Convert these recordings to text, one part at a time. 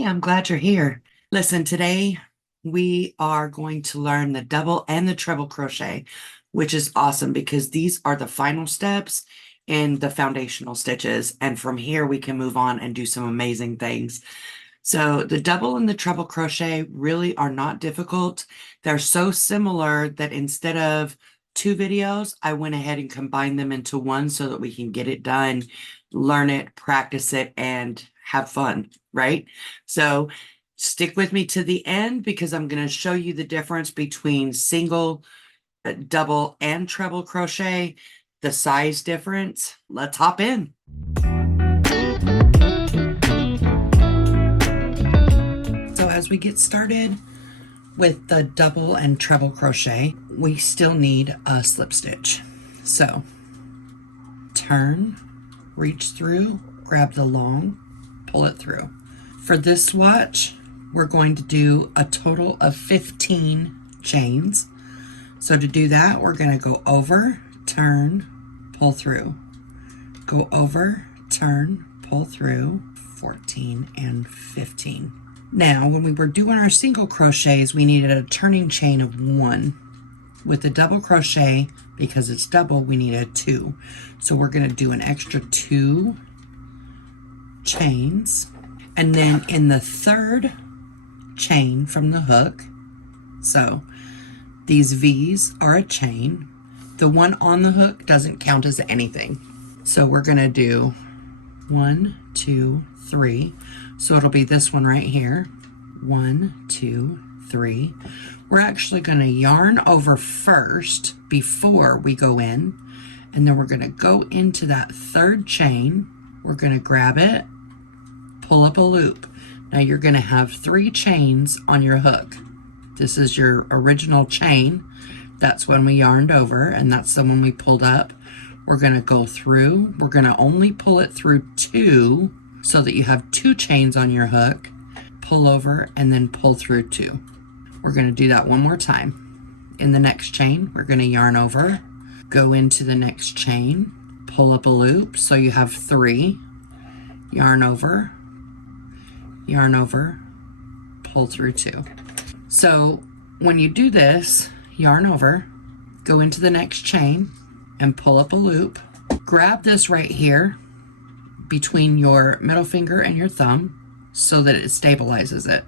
Hey, I'm glad you're here. Listen, today we are going to learn the double and the treble crochet, which is awesome because these are the final steps in the foundational stitches. And from here, we can move on and do some amazing things. So the double and the treble crochet really are not difficult. They're so similar that instead of two videos, I went ahead and combined them into one so that we can get it done, learn it, practice it, and have fun, right? So stick with me to the end because I'm going to show you the difference between single, double, and treble crochet, the size difference. Let's hop in. So as we get started with the double and treble crochet, we still need a slip stitch. So turn, reach through, grab the long, pull it through. For this swatch, we're going to do a total of 15 chains. So to do that, we're going to go over, turn, pull through. Go over, turn, pull through, 14 and 15. Now, when we were doing our single crochets, we needed a turning chain of 1. With the double crochet, because it's double, we needed 2. So we're going to do an extra 2 chains. And then in the third chain from the hook, so these V's are a chain. The one on the hook doesn't count as anything. So we're going to do 1, 2, 3. So it'll be this one right here. 1, 2, 3. We're actually going to yarn over first before we go in. And then we're going to go into that third chain. We're going to grab it, pull up a loop. Now you're going to have 3 chains on your hook. This is your original chain. That's when we yarned over, and that's the one we pulled up. We're going to go through. We're going to only pull it through 2 so that you have 2 chains on your hook. Pull over and then pull through 2. We're going to do that one more time. In the next chain, we're going to yarn over, go into the next chain, pull up a loop so you have 3, yarn over, pull through 2. So when you do this, yarn over, go into the next chain and pull up a loop. Grab this right here between your middle finger and your thumb so that it stabilizes it.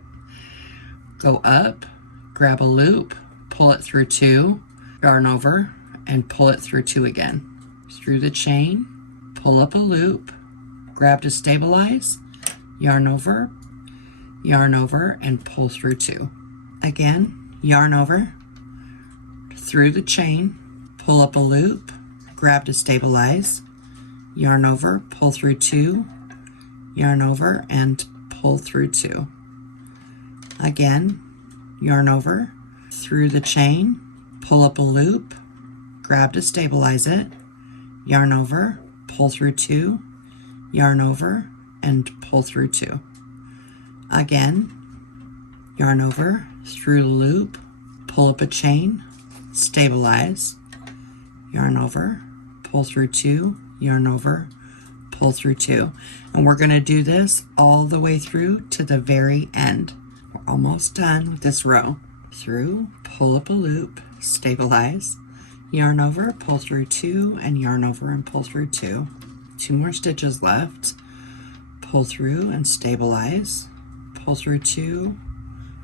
Go up, grab a loop, pull it through 2, yarn over, and pull it through 2 again. Through the chain, pull up a loop, grab to stabilize, yarn over, and pull through 2. Again, yarn over, through the chain, pull up a loop, grab to stabilize, yarn over, pull through 2, yarn over, and pull through 2. Again, yarn over, through the chain, pull up a loop, grab to stabilize it, yarn over, pull through 2, yarn over, and pull through 2. Again, yarn over, through the loop, pull up a chain, stabilize, yarn over, pull through 2, yarn over, pull through 2. And we're going to do this all the way through to the very end. We're almost done with this row. Through, pull up a loop, stabilize, yarn over, pull through 2, and yarn over and pull through 2. 2 more stitches left. Pull through and stabilize, pull through 2,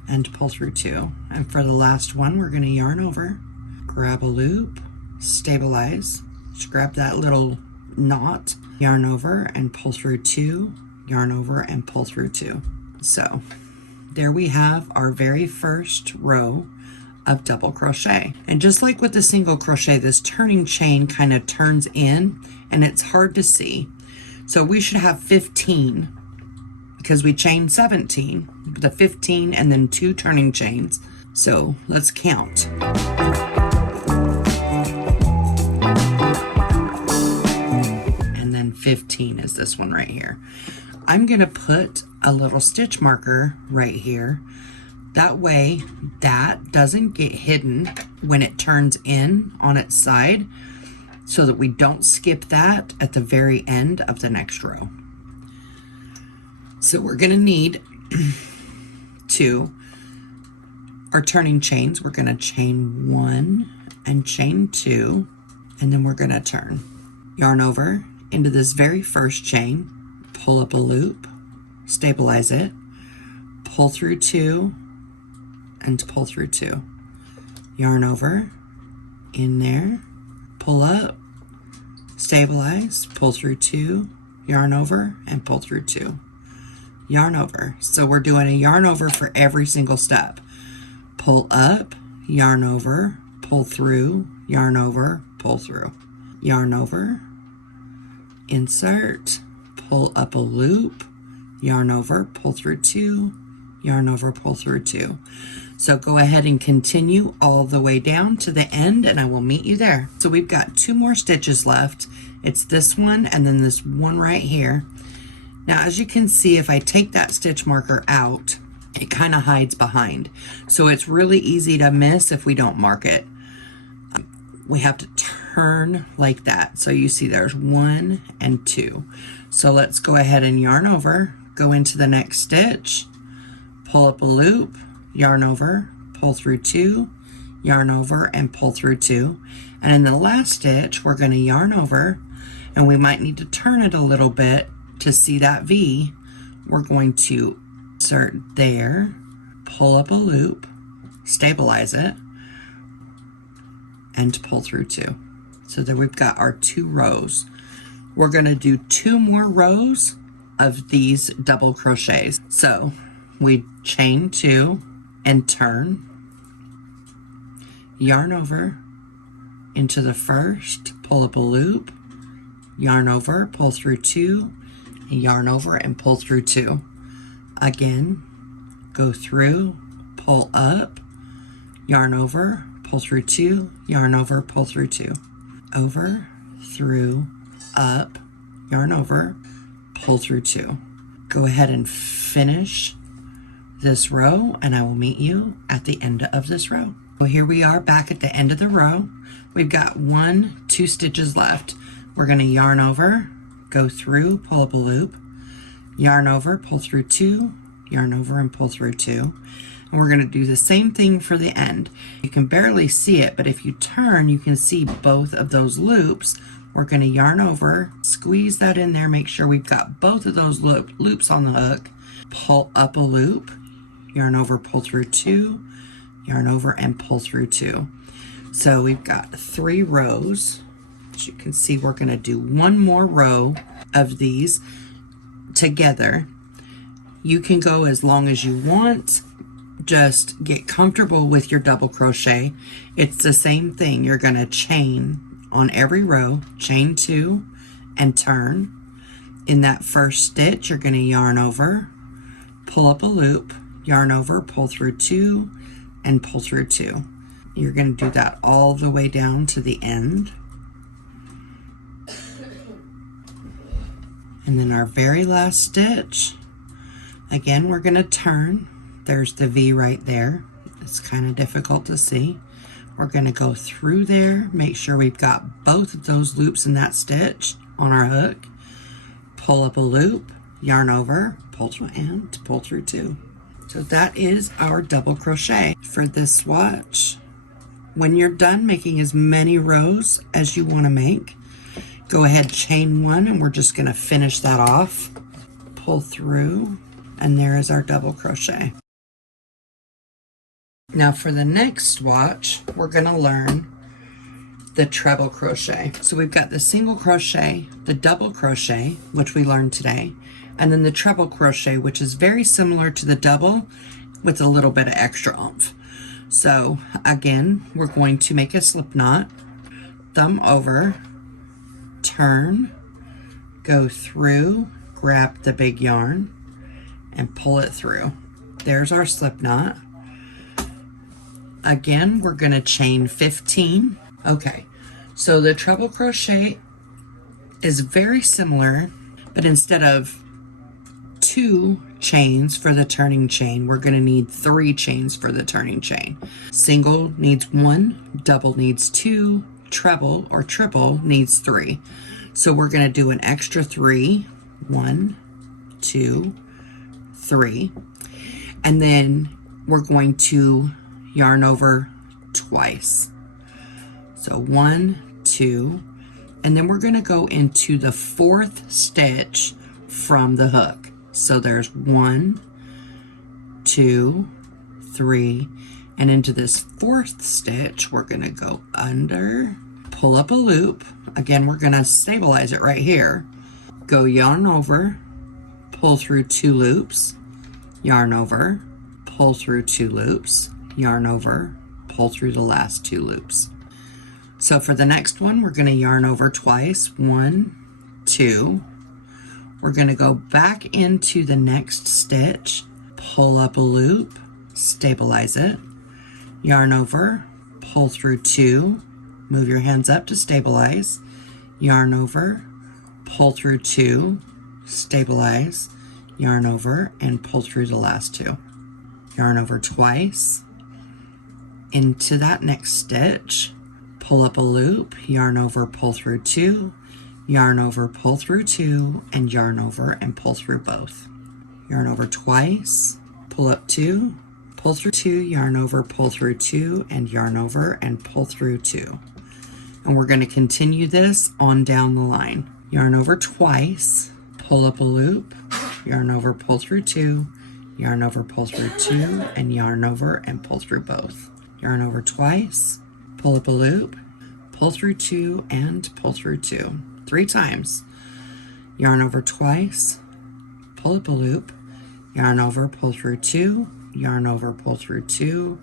and pull through 2. And for the last one, we're going to yarn over, grab a loop, stabilize, just grab that little knot, yarn over and pull through 2, yarn over and pull through 2. So there we have our very first row of double crochet. And just like with the single crochet, this turning chain kind of turns in and it's hard to see. So we should have 15 because we chained 17, the 15 and then 2 turning chains. So let's count. And then 15 is this one right here. I'm going to put a little stitch marker right here. That way that doesn't get hidden when it turns in on its side, so that we don't skip that at the very end of the next row. So we're going to need to our turning chains. We're going to chain 1 and chain 2, and then we're going to turn. Yarn over into this very first chain, pull up a loop, stabilize it, pull through 2, and pull through 2. Yarn over in there, pull up, stabilize, pull through 2, yarn over, and pull through 2. Yarn over. So we're doing a yarn over for every single step. Pull up, yarn over, pull through, yarn over, pull through. Yarn over, insert, pull up a loop, yarn over, pull through 2, yarn over, pull through 2. So go ahead and continue all the way down to the end, and I will meet you there. So we've got 2 more stitches left. It's this one and then this one right here. Now, as you can see, if I take that stitch marker out, it kind of hides behind. So it's really easy to miss if we don't mark it. We have to turn like that. So you see there's 1 and 2. So let's go ahead and yarn over, go into the next stitch, pull up a loop, yarn over, pull through 2, yarn over, and pull through 2. And in the last stitch, we're going to yarn over, and we might need to turn it a little bit to see that V. We're going to insert there, pull up a loop, stabilize it, and pull through 2. So there we've got our 2 rows. We're going to do 2 more rows of these double crochets. So we chain 2 and turn, yarn over into the first, pull up a loop, yarn over, pull through 2, and yarn over and pull through 2. Again, go through, pull up, yarn over, pull through 2, yarn over, pull through 2. Over, through, up, yarn over, pull through 2. Go ahead and finish this row, and I will meet you at the end of this row. Well, here we are back at the end of the row. We've got 2 stitches left. We're going to yarn over, go through, pull up a loop, yarn over, pull through 2, yarn over, and pull through 2. And we're going to do the same thing for the end. You can barely see it, but if you turn, you can see both of those loops. We're going to yarn over, squeeze that in there, make sure we've got both of those loops on the hook, pull up a loop, yarn over, pull through 2, yarn over, and pull through 2. So we've got 3 rows. As you can see, we're going to do 1 more row of these together. You can go as long as you want. Just get comfortable with your double crochet. It's the same thing. You're going to chain on every row, chain 2 and turn. In that first stitch, you're going to yarn over, pull up a loop, yarn over, pull through 2, and pull through 2. You're going to do that all the way down to the end. And then our very last stitch, again, we're going to turn. There's the V right there. It's kind of difficult to see. We're going to go through there, make sure we've got both of those loops in that stitch on our hook, pull up a loop, yarn over, pull through, and pull through 2. So that is our double crochet for this swatch. When you're done making as many rows as you want to make, go ahead, chain 1, and we're just going to finish that off. Pull through, and there is our double crochet. Now for the next swatch, we're going to learn the treble crochet. So we've got the single crochet, the double crochet, which we learned today, and then the treble crochet, which is very similar to the double with a little bit of extra oomph. So again, we're going to make a slip knot, thumb over, turn, go through, grab the big yarn, and pull it through. There's our slip knot. Again, we're going to chain 15. Okay, so the treble crochet is very similar, but instead of 2 chains for the turning chain, we're going to need 3 chains for the turning chain. Single needs 1, double needs 2, treble or triple needs 3. So we're going to do an extra 3. 1, 2, 3, and then we're going to yarn over twice. So 1, 2, and then we're going to go into the 4th stitch from the hook. So there's 1, 2, 3, and into this 4th stitch we're going to go under, pull up a loop. Again, we're going to stabilize it right here. Go yarn over, pull through 2 loops, yarn over, pull through 2 loops, yarn over, pull through the last 2 loops. So for the next one, we're going to yarn over twice. 1, 2. We're going to go back into the next stitch, pull up a loop, stabilize it, yarn over, pull through 2, move your hands up to stabilize, yarn over, pull through 2, stabilize, yarn over, and pull through the last 2. Yarn over twice, into that next stitch, pull up a loop, yarn over, pull through 2, yarn over, pull through 2, and yarn over and pull through both. Yarn over twice, pull up 2, pull through 2, yarn over, pull through 2, and yarn over and pull through 2. And we're going to continue this on down the line. Yarn over twice, pull up a loop, yarn over, pull through 2, yarn over, pull through 2, and yarn over and pull through both. Yarn over twice, pull up a loop, pull through 2, and pull through 2. 3 times. Yarn over twice, pull up a loop, yarn over, pull through 2, yarn over, pull through 2,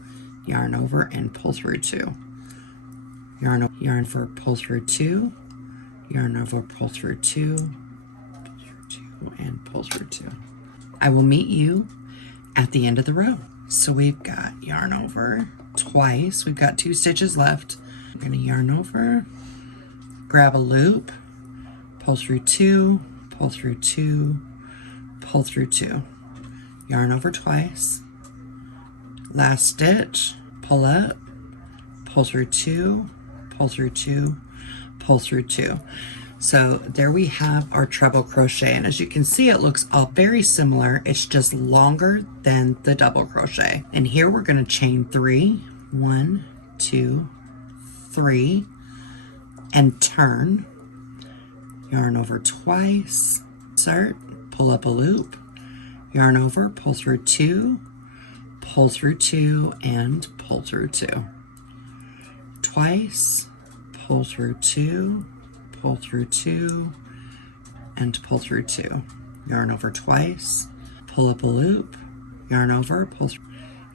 yarn over, and pull through 2. Yarn over, pull through 2, yarn over, pull through 2, pull through 2, and pull through 2. I will meet you at the end of the row. So we've got yarn over twice. We've got 2 stitches left. I'm going to yarn over, grab a loop, pull through 2, pull through 2, pull through 2. Yarn over twice. Last stitch, pull up, pull through 2, pull through 2, pull through 2. So there we have our treble crochet, and as you can see, it looks all very similar. It's just longer than the double crochet. And here we're going to chain 3, 1, 2, 3, and turn. Yarn over twice, insert, pull up a loop, yarn over, pull through 2, pull through 2, and pull through 2. Twice, pull through 2, pull through 2, and pull through 2. Yarn over twice, pull up a loop, yarn over, pull through,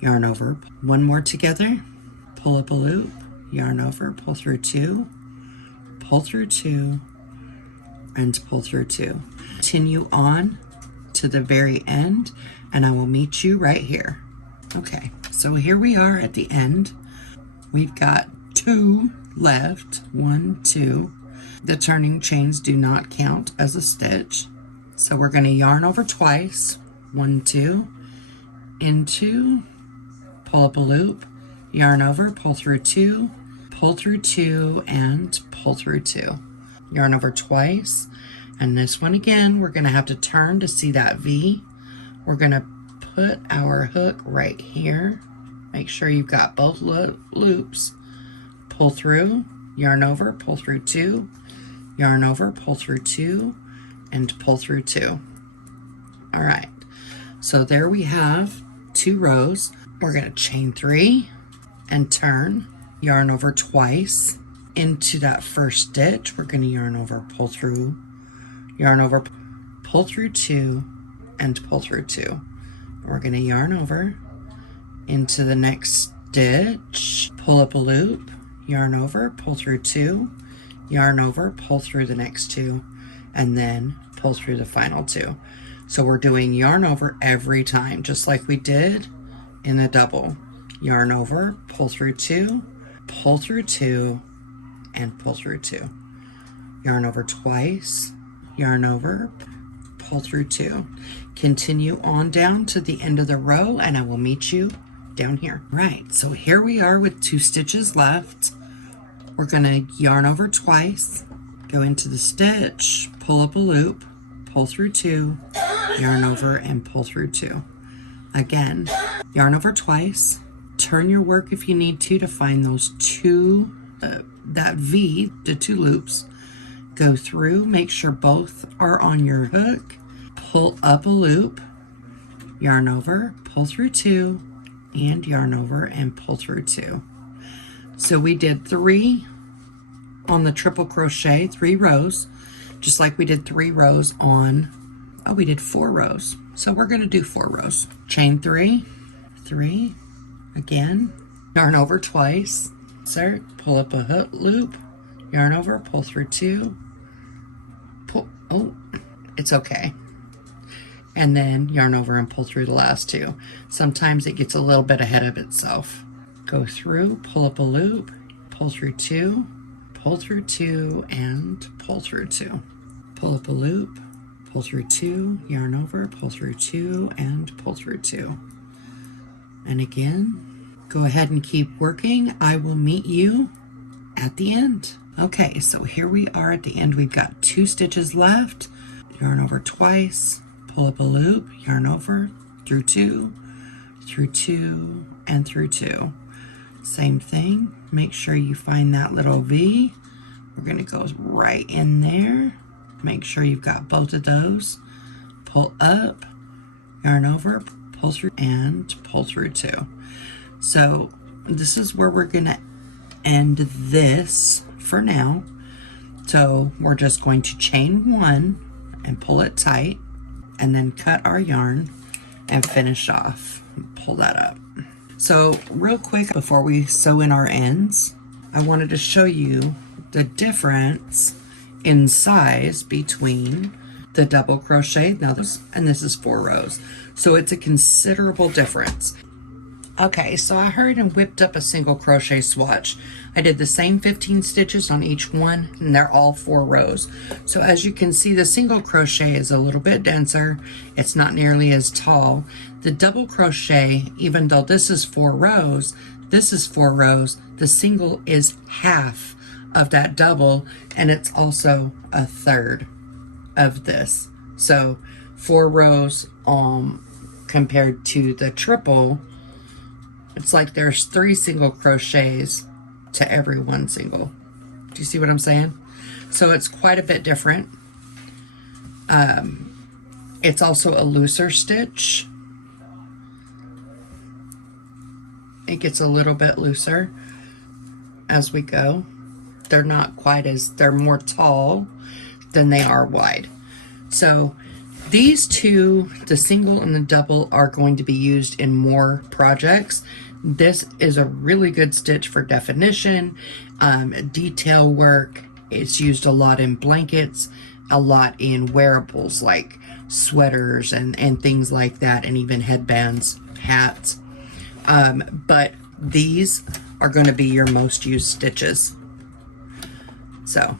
yarn over. One more together, pull up a loop, yarn over, pull through 2, pull through 2, and pull through 2. Continue on to the very end, and I will meet you right here. Okay, so here we are at the end. We've got 2 left, 1, 2. The turning chains do not count as a stitch. So we're going to yarn over twice, 1, 2, into, pull up a loop, yarn over, pull through 2, and pull through 2. Yarn over twice, and this one again, we're going to have to turn to see that V. We're going to put our hook right here. Make sure you've got both loops. Pull through, yarn over, pull through 2, yarn over, pull through 2, and pull through 2. All right, so there we have 2 rows. We're going to chain 3 and turn, yarn over twice into that first stitch. We're going to yarn over, pull through, yarn over, pull through 2, and pull through 2. We're going to yarn over into the next stitch, pull up a loop, yarn over, pull through 2, yarn over, pull through the next 2, and then pull through the final 2. So we're doing yarn over every time, just like we did in the double. Yarn over, pull through 2, pull through 2, and pull through 2. Yarn over twice, yarn over, pull through 2. Continue on down to the end of the row, and I will meet you down here. Right, so here we are with 2 stitches left. We're going to yarn over twice, go into the stitch, pull up a loop, pull through 2, yarn over, and pull through 2. Again, yarn over twice, turn your work if you need to find those two, that V, the 2 loops, go through, make sure both are on your hook, pull up a loop, yarn over, pull through 2, and yarn over and pull through 2. So we did 3 on the triple crochet, 3 rows, just like we did 3 rows on, oh, we did 4 rows. So we're going to do 4 rows. Chain 3, 3, again, yarn over twice, insert, pull up a hook loop, yarn over, pull through 2, pull, oh, it's okay. And then yarn over and pull through the last 2. Sometimes it gets a little bit ahead of itself. Go through, pull up a loop, pull through 2, pull through 2, and pull through 2. Pull up a loop, pull through 2, yarn over, pull through 2, and pull through 2. And again, go ahead and keep working. I will meet you at the end. Okay, so here we are at the end. We've got 2 stitches left. Yarn over twice, pull up a loop, yarn over, through 2, and through 2. Same thing, make sure you find that little V. We're gonna go right in there. Make sure you've got both of those. Pull up, yarn over, pull through, and pull through 2. So this is where we're gonna end this for now. So we're just going to chain 1 and pull it tight, and then cut our yarn and finish off. Pull that up. So real quick before we sew in our ends, I wanted to show you the difference in size between the double crochet, now this, and this is 4 rows. So it's a considerable difference. Okay, so I hurried and whipped up a single crochet swatch. I did the same 15 stitches on each one, and they're all 4 rows. So as you can see, the single crochet is a little bit denser. It's not nearly as tall. The double crochet, even though this is 4 rows, this is 4 rows, the single is half of that double, and it's also a third of this. So 4 rows compared to the triple, it's like there's 3 single crochets to every 1 single. Do you see what I'm saying? So it's quite a bit different. It's also a looser stitch. It gets a little bit looser as we go. They're not quite as, they're more tall than they are wide. So these 2, the single and the double, are going to be used in more projects. This is a really good stitch for definition, detail work. It's used a lot in blankets, a lot in wearables like sweaters and things like that, and even headbands, hats. But these are going to be your most used stitches. So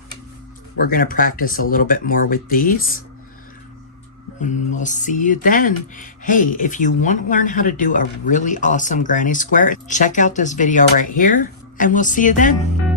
we're going to practice a little bit more with these. And we'll see you then. Hey, if you want to learn how to do a really awesome granny square, check out this video right here, and we'll see you then.